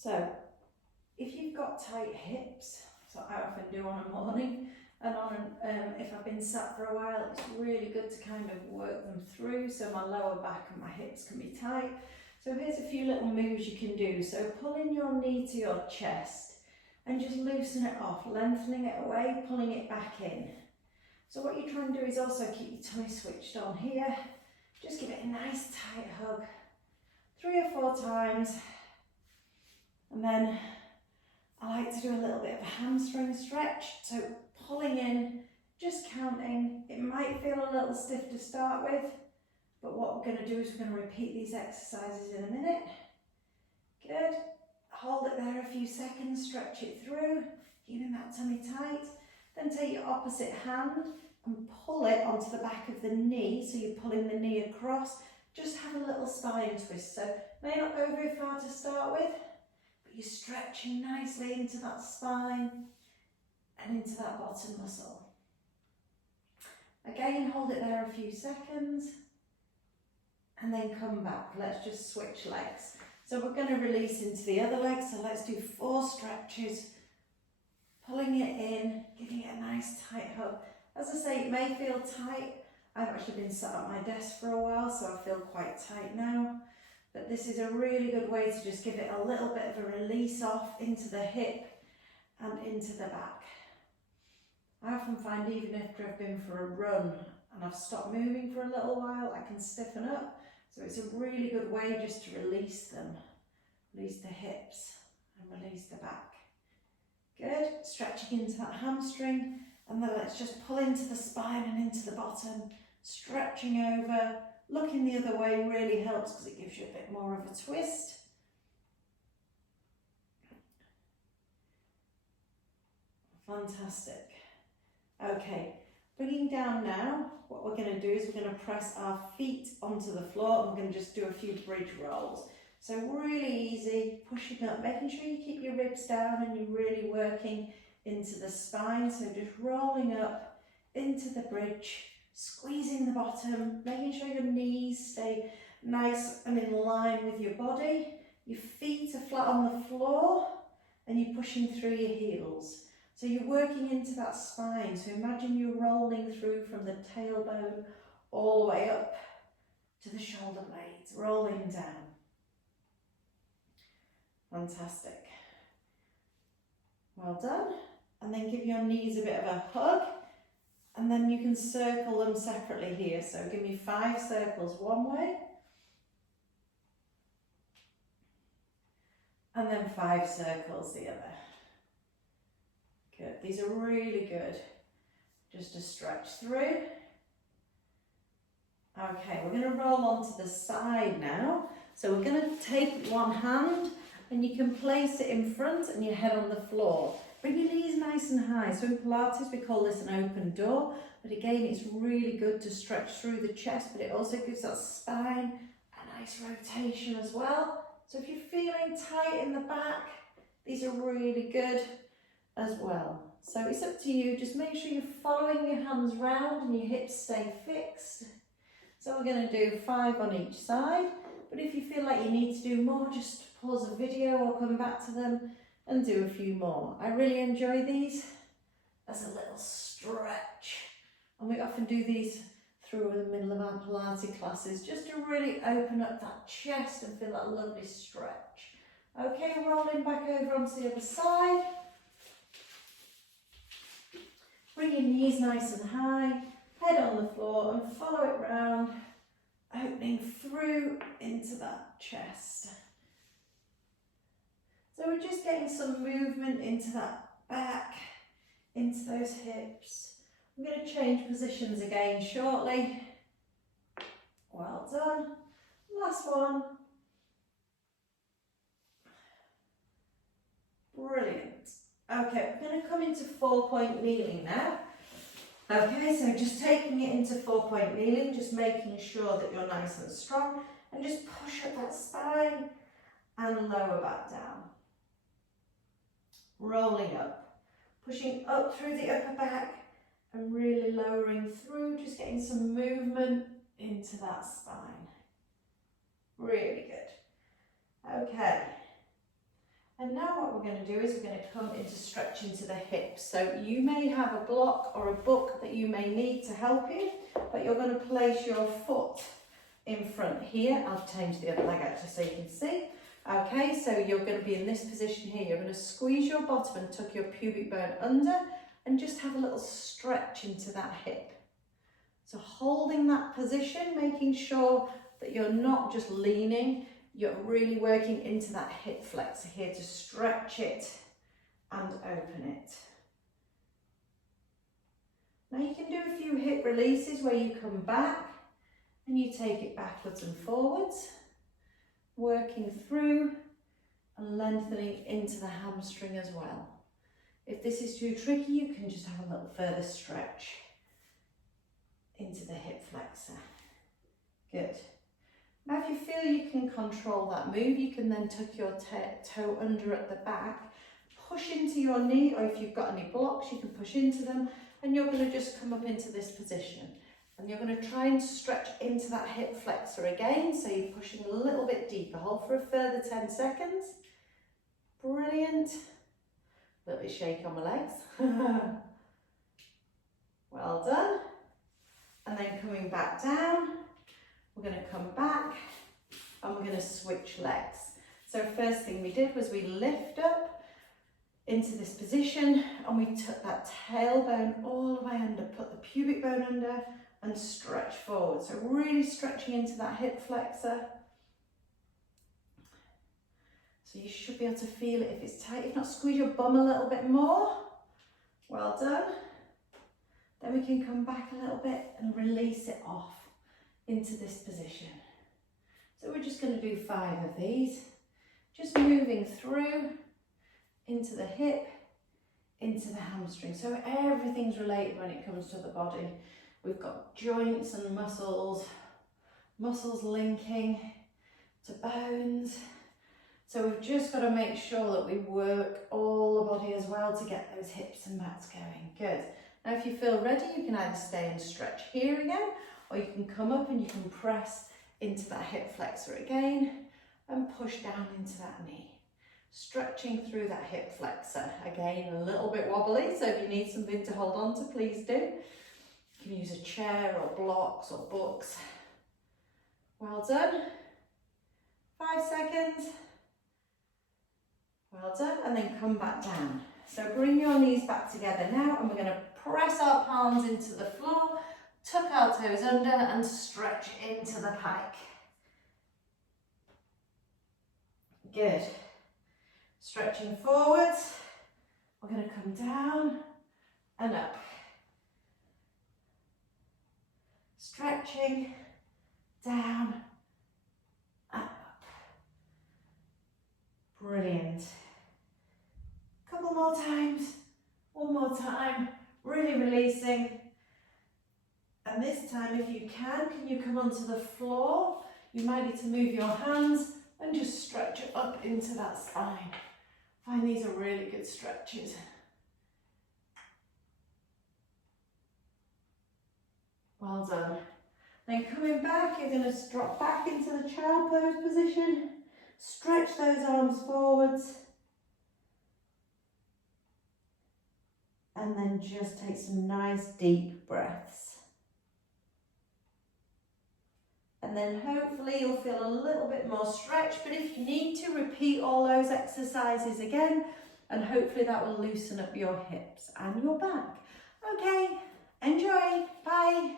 So if you've got tight hips, so I often do on a morning, and if I've been sat for a while, it's really good to kind of work them through so my lower back and my hips can be tight. So here's a few little moves you can do. So pulling your knee to your chest and just loosen it off, lengthening it away, pulling it back in. So what you try and do is also keep your tummy switched on here. Just give it a nice tight hug, 3 or 4 times. And then I like to do a little bit of a hamstring stretch. So pulling in, just counting. It might feel a little stiff to start with, but what we're going to do is we're going to repeat these exercises in a minute. Good. Hold it there a few seconds, stretch it through, keeping that tummy tight. Then take your opposite hand and pull it onto the back of the knee. So you're pulling the knee across. Just have a little spine twist. So may not go very far to start with, but you're stretching nicely into that spine and into that bottom muscle. Again, hold it there a few seconds and then come back. Let's just switch legs. So we're going to release into the other leg. So let's do 4 stretches, pulling it in, giving it a nice tight hug. As I say, it may feel tight. I've actually been sat at my desk for a while, so I feel quite tight now. But this is a really good way to just give it a little bit of a release off into the hip and into the back. I often find even after I've been for a run and I've stopped moving for a little while, I can stiffen up. So it's a really good way just to release them. Release the hips and release the back. Good, stretching into that hamstring, and then let's just pull into the spine and into the bottom, stretching over. Looking the other way really helps because it gives you a bit more of a twist. Fantastic. Okay, bringing down now, what we're going to do is we're going to press our feet onto the floor and we're going to just do a few bridge rolls. So really easy, pushing up, making sure you keep your ribs down and you're really working into the spine. So just rolling up into the bridge, squeezing the bottom, making sure your knees stay nice and in line with your body. Your feet are flat on the floor and you're pushing through your heels. So you're working into that spine. So imagine you're rolling through from the tailbone all the way up to the shoulder blades, rolling down. Fantastic. Well done. And then give your knees a bit of a hug. And then you can circle them separately here. So give me 5 circles one way. And then 5 circles the other. Good. These are really good. Just to stretch through. Okay, we're going to roll onto the side now. So we're going to take one hand and you can place it in front and your head on the floor. Bring your knees nice and high. So in Pilates we call this an open door, but again it's really good to stretch through the chest, but it also gives that spine a nice rotation as well. So if you're feeling tight in the back, these are really good as well. So it's up to you, just make sure you're following your hands round and your hips stay fixed. So we're going to do 5 on each side, but if you feel like you need to do more, just pause the video or come back to them and do a few more. I really enjoy these as a little stretch, and we often do these through the middle of our Pilates classes just to really open up that chest and feel that lovely stretch. Okay, rolling back over onto the other side. Bring your knees nice and high, head on the floor and follow it round, opening through into that chest. So we're just getting some movement into that back, into those hips. I'm going to change positions again shortly. Well done. Last one. Brilliant. Okay, we're going to come into 4-point kneeling now. Okay, so just taking it into 4-point kneeling, just making sure that you're nice and strong, and just push up that spine and lower back down. Rolling up, pushing up through the upper back and really lowering through, just getting some movement into that spine. Really good. Okay, going to do is we're going to come into stretch into the hips. So you may have a block or a book that you may need to help you, but you're going to place your foot in front here. I'll change the other leg actually so you can see. Okay, so you're going to be in this position here. You're going to squeeze your bottom and tuck your pubic bone under and just have a little stretch into that hip. So holding that position, making sure that you're not just leaning, you're really working into that hip flexor here to stretch it and open it. Now you can do a few hip releases where you come back and you take it backwards and forwards, working through and lengthening into the hamstring as well. If this is too tricky, you can just have a little further stretch into the hip flexor. Good. Now if you feel you can control that move, you can then tuck your toe under at the back, push into your knee, or if you've got any blocks, you can push into them, and you're going to just come up into this position. And you're going to try and stretch into that hip flexor again, so you're pushing a little bit deeper. Hold for a further 10 seconds. Brilliant. A little bit shake on my legs. Well done. And then coming back down. We're going to come back and we're going to switch legs. So first thing we did was we lift up into this position and we took that tailbone all the way under, put the pubic bone under and stretch forward. So really stretching into that hip flexor. So you should be able to feel it if it's tight. If not, squeeze your bum a little bit more. Well done. Then we can come back a little bit and release it off into this position. So we're just going to do 5 of these, just moving through into the hip, into the hamstring. So everything's related when it comes to the body. We've got joints and muscles linking to bones. So we've just got to make sure that we work all the body as well to get those hips and backs going. Good. Now if you feel ready, you can either stay and stretch here again, or you can come up and you can press into that hip flexor again and push down into that knee. Stretching through that hip flexor. Again, a little bit wobbly, so if you need something to hold on to, please do. You can use a chair or blocks or books. Well done. 5 seconds. Well done, and then come back down. So bring your knees back together now, and we're going to press our palms into the floor, tuck our toes under and stretch into the pike. Good. Stretching forwards, we're going to come down and up. Stretching, down, up. Brilliant. Couple more times, one more time, really releasing. And this time, if you can you come onto the floor? You might need to move your hands and just stretch it up into that spine. Find these are really good stretches. Well done. Then coming back, you're going to drop back into the child pose position. Stretch those arms forwards. And then just take some nice deep breaths. And then hopefully you'll feel a little bit more stretch, but if you need to, repeat all those exercises again, and hopefully that will loosen up your hips and your back. Okay, enjoy, bye.